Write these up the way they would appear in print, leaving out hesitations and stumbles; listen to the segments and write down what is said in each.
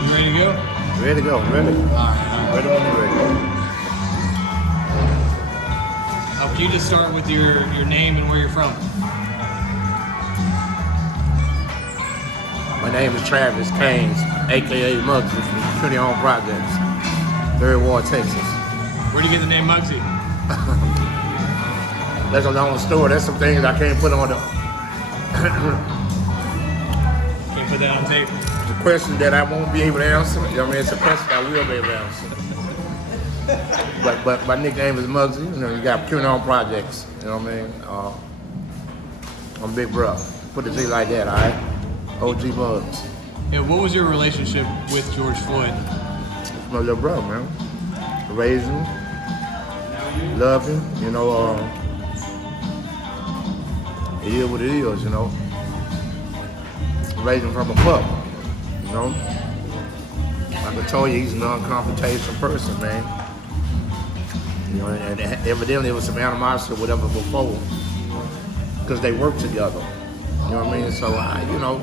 You ready to go? Ready to go, ready. All right. Ready when you're ready. Can you just start with your name and where you're from? My name is Travis Cains, a.k.a. Mugz from Cuney Homes Projects, 3rd Ward, Texas. Where do you get the name Mugzy? That's a long story. There's some things I can't put on the... Can't put that on tape. It's a question that I won't be able to answer. You know what I mean? It's a question I will be able to answer. But my nickname is Mugzy. You know, you got Cuney Homes Projects. You know what I mean? I'm Big Bro. Put it to you like that, all right? OG Mugz. Yeah, what was your relationship with George Floyd? It's my little brother, man. Raised him, love him, you know. It is what it is, you know. Raised him from a pup, you know. Like I told you, he's a non-confrontational person, man. You know, and evidently there was some animosity or whatever before, because they worked together. You know what I mean? So, you know,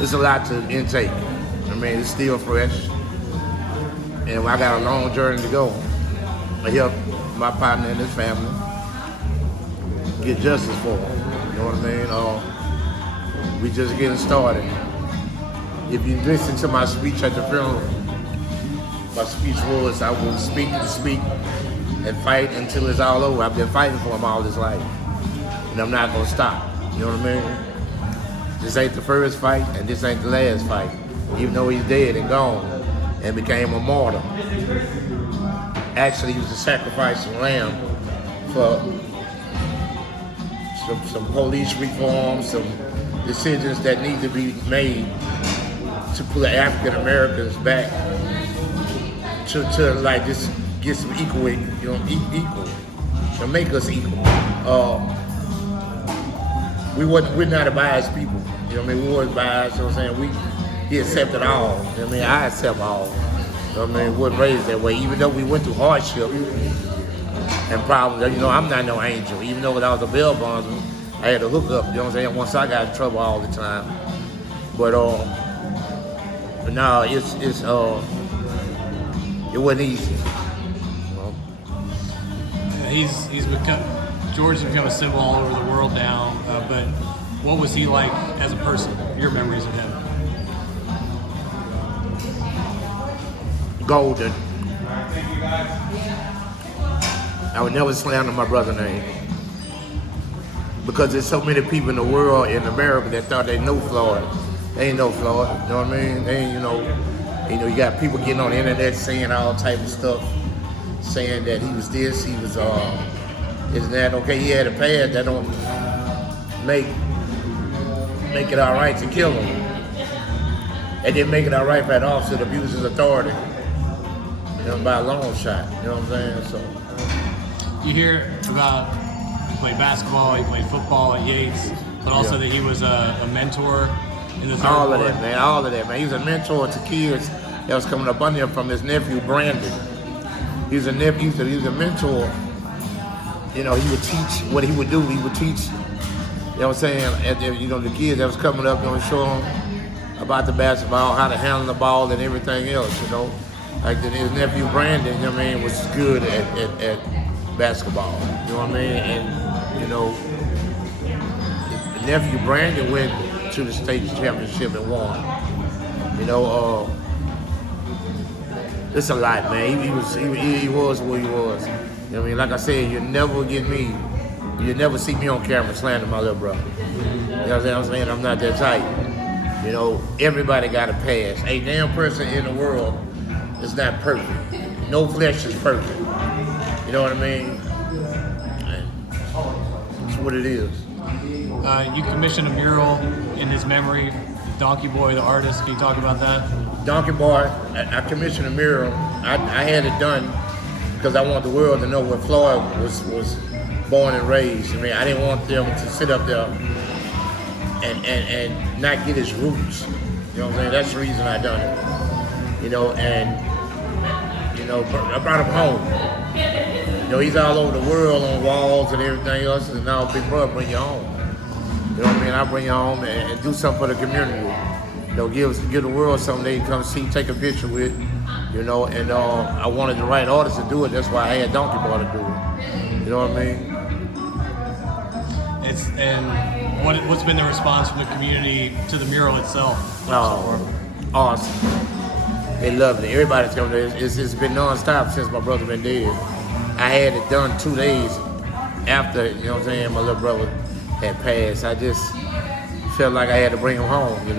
it's a lot to intake. I mean, it's still fresh. And I got a long journey to go. I help my partner and his family get justice for him. You know what I mean? We just getting started. If you listen to my speech at the funeral, my speech was, I will speak and speak and fight until it's all over. I've been fighting for him all his life. And I'm not gonna stop. You know what I mean? This ain't the first fight, and this ain't the last fight. Even though he's dead and gone and became a martyr. Actually, he was a sacrificing lamb for some police reform, some decisions that need to be made to put African Americans back to like just get some equal, you know, equal, to make us equal. We're not a biased people. You know what I mean? We weren't biased, you know what I'm saying? He accepted all. You know what I mean? I accept all. You know what I mean? We weren't raised that way. Even though we went through hardship and problems, you know, I'm not no angel. Even though I was a bail bondsman, I had to hook up, you know what I'm saying? Once I got in trouble all the time. But no, it wasn't easy. You know? He's become, George has become a symbol all over the world now, but what was he like as a person? Your memories of him? Golden. I would never slander my brother's name because there's so many people in the world, in America, that thought they know Floyd. They ain't know Floyd. You know what I mean? They ain't, you know, you got people getting on the internet saying all type of stuff, saying that he was this, he was is that okay? He had a past. That don't make it all right to kill him. It didn't make it all right for that officer to abuse his authority. You know, by a long shot. You know what I'm saying? So you hear about he played basketball, he played football at Yates, but also that he was a mentor in the third all ward. of that, man. All of that, man. He was a mentor to kids that was coming up under him from his nephew Brandon. He was a nephew. He was a mentor. You know, he would teach what he would do. He would teach. You know what I'm saying? You know, the kids that was coming up, you know, show them about the basketball, how to handle the ball, and everything else. You know. Like his nephew Brandon, you know what I mean, was good at basketball. You know what I mean? And, you know, his nephew Brandon went to the state championship and won. You know, it's a lot, man. He was what he was. You know what I mean? Like I said, you never see me on camera slandering my little brother. You know what I'm saying? I'm not that type. You know, everybody got a past. A damn person in the world is not perfect. No flesh is perfect. You know what I mean? It's what it is. You commissioned a mural in his memory, Donkey Boy, the artist. Can you talk about that? Donkey Boy, I commissioned a mural. I had it done because I want the world to know where Floyd was born and raised. I mean, I didn't want them to sit up there and not get his roots. You know what I'm saying? That's the reason I done it. You know, and you know, I brought him home. You know, he's all over the world on walls and everything else, and now Big Brother bring you home. You know what I mean? I bring you home and do something for the community. give the world something they can come see, take a picture with, and I wanted the right artist to do it. That's why I had Donkey Boy to do it. You know what I mean? What's been the response from the community to the mural itself? Awesome. They loved it. Everybody's coming there. It's been nonstop since my brother been dead. I had it done 2 days after, my little brother had passed. I just felt like I had to bring him home, and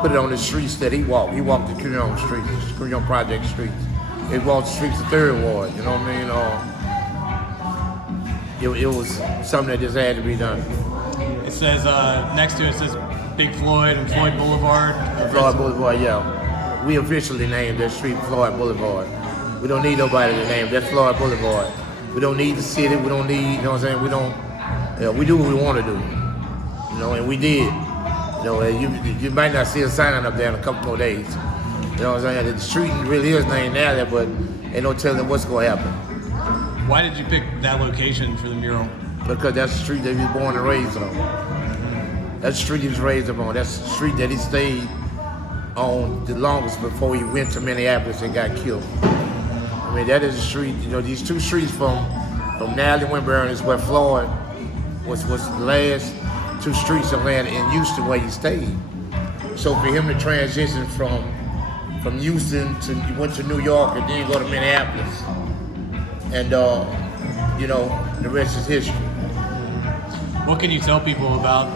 put it on the streets that he walked. He walked the Cuney Homes streets, Cuney Homes Project streets. He walked the streets of 3rd Ward, you know what I mean? It was something that just had to be done. It says, next to it says Big Floyd and Floyd Boulevard. Floyd Boulevard, yeah. We officially named that street Floyd Boulevard. We don't need nobody to name that Floyd Boulevard. We don't need the city, we don't need, we don't, we do what we want to do. And we did. You might not see a sign up there in a couple more days. You know what I'm saying? The street really is named now, but ain't no telling what's going to happen. Why did you pick that location for the mural? Because that's the street that he was born and raised on. That's the street he was raised up on. That's the street that he stayed on the longest before he went to Minneapolis and got killed. I mean, that is the street, these 2 streets from Nally Winburn is where Floyd was the last 2 streets of land in Houston where he stayed. So for him to transition from Houston he went to New York and then go to Minneapolis. And, the rest is history. What can you tell people about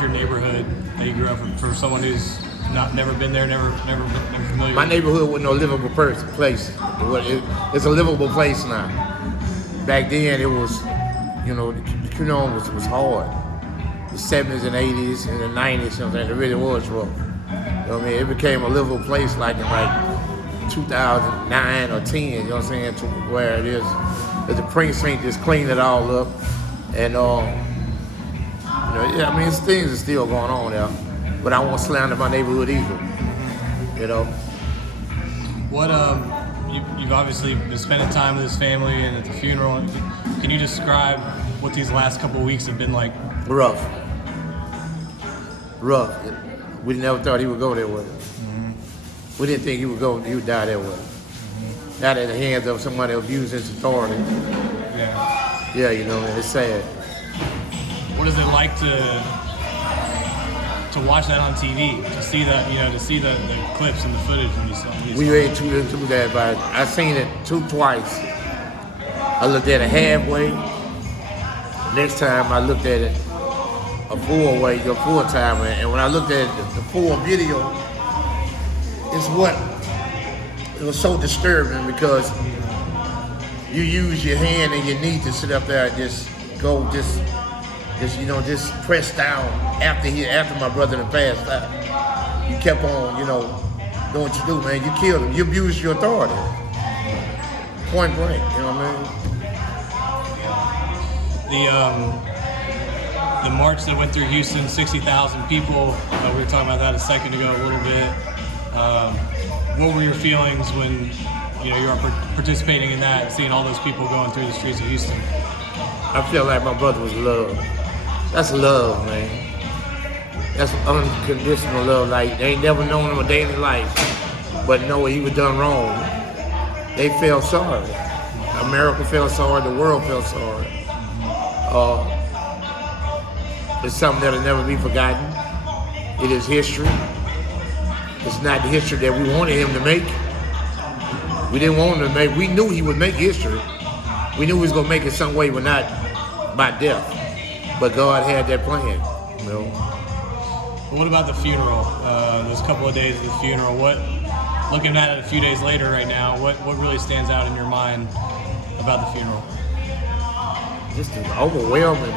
your neighborhood that you grew up in, for someone who's never been there, never familiar? My neighborhood was no livable place. It's a livable place now. Back then, it was, the Cuney Homes was hard. The 70s and 80s and the 90s, it really was rough. It became a livable place like in 2009 or 10, to where it is. The precinct just cleaned it all up. And, things are still going on there. But I won't slander my neighborhood either, What, you've obviously been spending time with his family and at the funeral. Can you describe what these last couple of weeks have been like? Rough. We never thought he would go there with it. We didn't think he would die there with it. Not at the hands of somebody who abused his authority. Yeah, it's sad. What is it like to watch that on TV? To see that, to see the clips and the footage when you saw it? We ain't too into that, but I seen it twice. I looked at it halfway. Next time I looked at it a full time, and when I looked at the full video, it was so disturbing because you use your hand and your knee to sit up there and just press down after my brother had passed out. You kept on, doing what you do, man. You killed him. You abused your authority. Point blank, you know what I mean? The march that went through Houston, 60,000 people. We were talking about that a second ago, a little bit. What were your feelings when you were participating in that, seeing all those people going through the streets of Houston? I feel like my brother was loved. That's love, man. That's unconditional love. Like, they ain't never known him a day in their life, but know he was done wrong. They felt sorry. America felt sorry. The world felt sorry. It's something that'll never be forgotten. It is history. It's not the history that we wanted him to make. We didn't want him to make. We knew he would make history. We knew he was gonna make it some way, but not by death. But God had that plan, What about the funeral? Those couple of days of the funeral. Looking at it a few days later right now, what really stands out in your mind about the funeral? Just an overwhelming,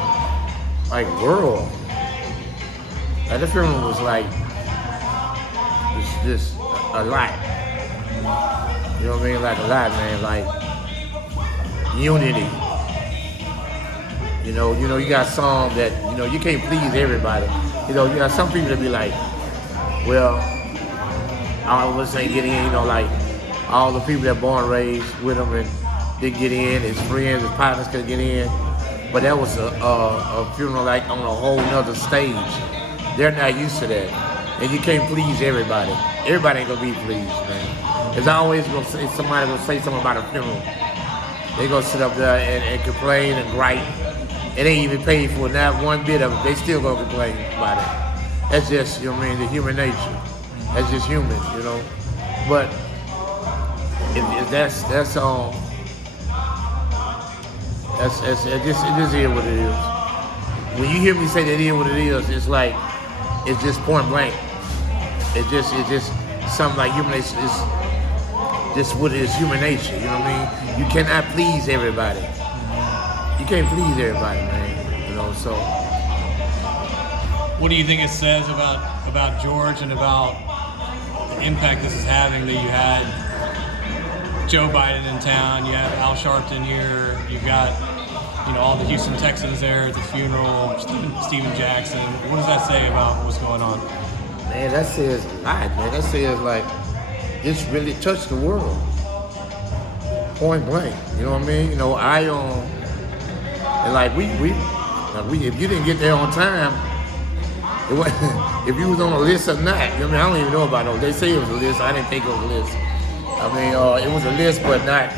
world. Like, the funeral was just a lot. You know what I mean? Like a lot, man. Like unity. You got some that, you can't please everybody. You got some people that be like, well, all of us ain't getting in, all the people that born and raised with him and didn't get in, his friends, his partners couldn't get in. But that was a funeral on a whole nother stage. They're not used to that. And you can't please everybody. Everybody ain't gonna be pleased, man. There's always gonna say somebody gonna say something about a funeral. They gonna sit up there and complain and gripe. It ain't even paid for not one bit of it. They still gonna complain about it. That's just, you know what I mean, the human nature. That's just human, you know. But if that's it just is what it is. When you hear me say that it is what it is, it's like it's just point blank. It's just something like human nature. It's just what it is, human nature. You know what I mean? You cannot please everybody. You can't please everybody, man. You know, so. What do you think it says about George and about the impact this is having, that you had Joe Biden in town, you have Al Sharpton here, you've got, you know, all the Houston Texans there at the funeral, Steven Jackson. What does that say about what's going on? Man, that says a lot, man. That says like it's really touched the world. Point blank. You know what I mean? You know, and like we if you didn't get there on time, it was, if you was on a list or not, you know what I mean? I don't even know about it. They say it was a list. I didn't think it was a list. I mean, it was a list, but not.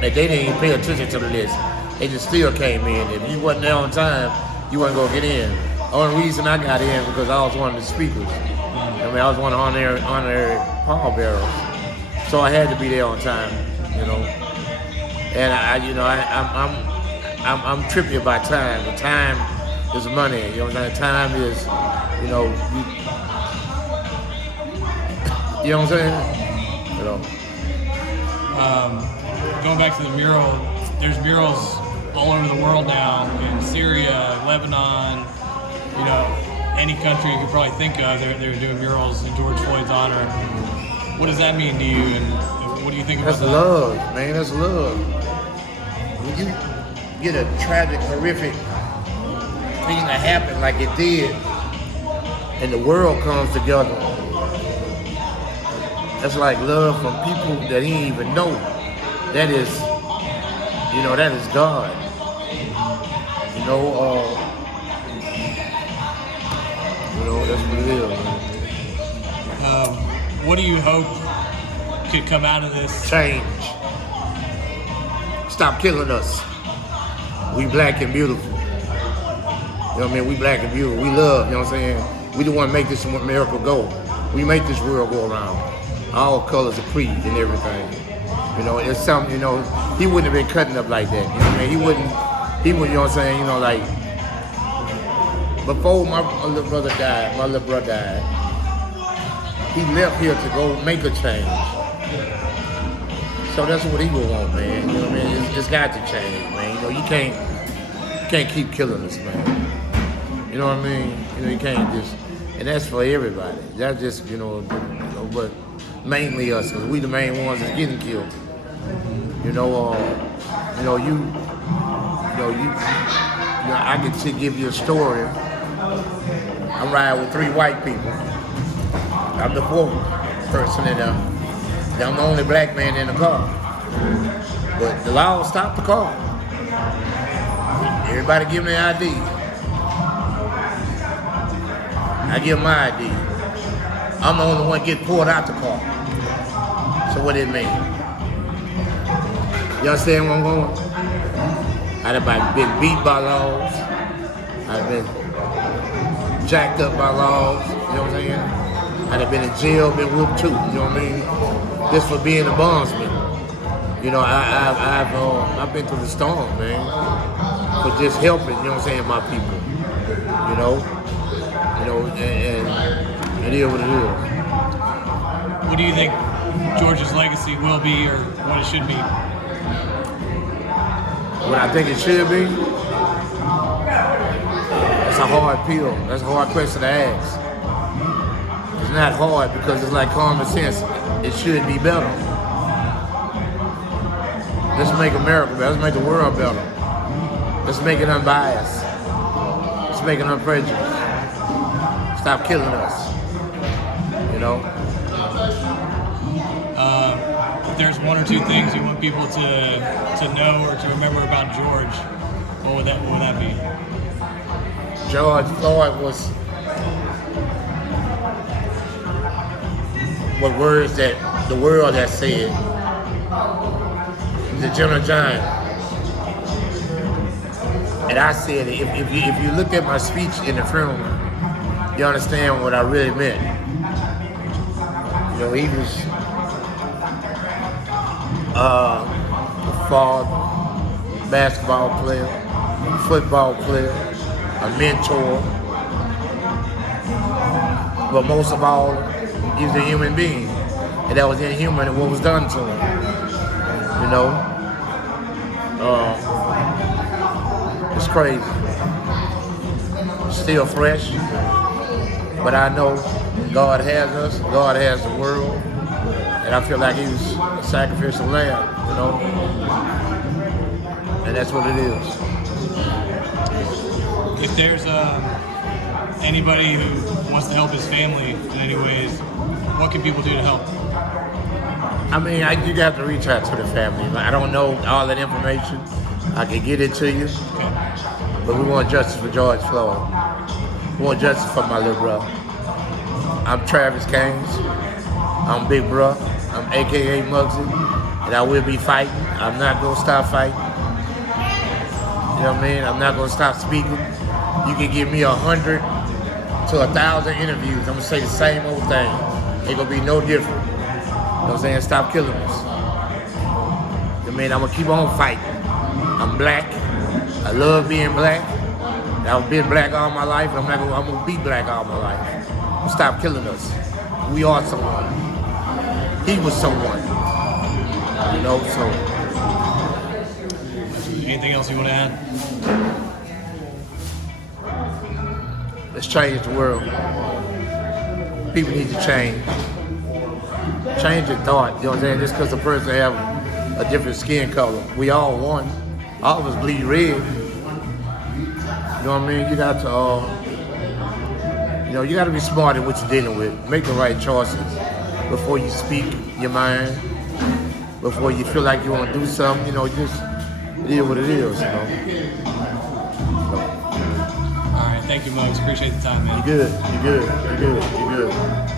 They didn't even pay attention to the list. They just still came in. If you wasn't there on time, you wasn't gonna get in. Only reason I got in because I was one of the speakers. I mean, I was one of the honorary pallbearers, so I had to be there on time. You know, and I'm trippy about time. But time is money. You know what I'm saying? Time is, you know, you know what I'm saying? You know. Going back to the mural, there's murals all over the world now, in Syria, Lebanon, you know, any country you could probably think of, they're doing murals in George Floyd's honor. What does that mean to you, and what do you think about that? That's love, man. That's love. When you get a tragic, horrific thing that happened like it did, and the world comes together, that's like love from people that he didn't even know. That is, you know, that is God. You know, that's what it is, man. What do you hope could come out of this? Change. Stop killing us. We black and beautiful. You know what I mean? We black and beautiful. We love, you know what I'm saying? We the one make this miracle go. We make this world go around. All colors of creed and everything. You know, it's something, you know, he wouldn't have been cutting up like that. You know what I mean? He wouldn't, you know what I'm saying? You know, like, before my little brother died, he left here to go make a change. So that's what he would want, man. You know what I mean? It's got to change, man. You know, you can't keep killing us, man. You know what I mean? You know, you can't just, and that's for everybody. That's just, you know, but mainly us, because we the main ones that's getting killed. You know, I could give you a story. I'm riding with 3 white people. I'm the 4th person in there. I'm the only black man in the car. But the law stopped the car. Everybody give me their ID. I give my ID. I'm the only one get pulled out the car. So what it mean? You understand where I'm going? I'd have been beat by laws. I'd been jacked up by laws. You know what I'm saying? I'd have been in jail, been whooped too. You know what I mean? Just for being a bondsman. You know, I've been through the storm, man. For just helping, you know what I'm saying, my people. You know, and it is what it is. What do you think George's legacy will be, or what it should be? What I think it should be? That's a hard pill. That's a hard question to ask. It's not hard because it's like common sense. It should be better. Let's make America better. Let's make the world better. Let's make it unbiased. Let's make it unprejudiced. Stop killing us. You know? If there's 1 or 2 things you want people to know or to remember about George, what would that be? George Floyd was what words that the world has said. The gentle giant. And I said, if you look at my speech in the funeral, you understand what I really meant. You know, he was a father, basketball player, football player, a mentor, but most of all, he was a human being, and that was inhuman in what was done to him. You know, it's crazy. Still fresh, but I know God has us, God has the world, and I feel like he was a sacrificial lamb, you know, and that's what it is. If there's anybody who wants to help his family in any ways, what can people do to help? I mean, you got to reach out to the family. I don't know all that information. I can get it to you, but we want justice for George Floyd. We want justice for my little brother. I'm Travis Cains. I'm Big Bro. I'm a.k.a. Mugz, and I will be fighting. I'm not gonna stop fighting. You know what I mean? I'm not gonna stop speaking. You can give me 100 to 1,000 interviews. I'm gonna say the same old thing. Ain't gonna be no different. You know what I'm saying? Stop killing us. I mean, I'm gonna keep on fighting. I'm black. I love being black. I've been black all my life. I'm gonna be black all my life. Stop killing us. We are someone. He was someone. You know, so. Anything else you want to add? Let's change the world. People need to change. Change your thought, you know what I'm saying? Just because a person have a different skin color. We all one. All of us bleed red. You know what I mean? You got to, you got to be smart in what you're dealing with. Make the right choices before you speak your mind. Before you feel like you want to do something, just it is what it is, All right, thank you, Mugz. Appreciate the time, man. You good.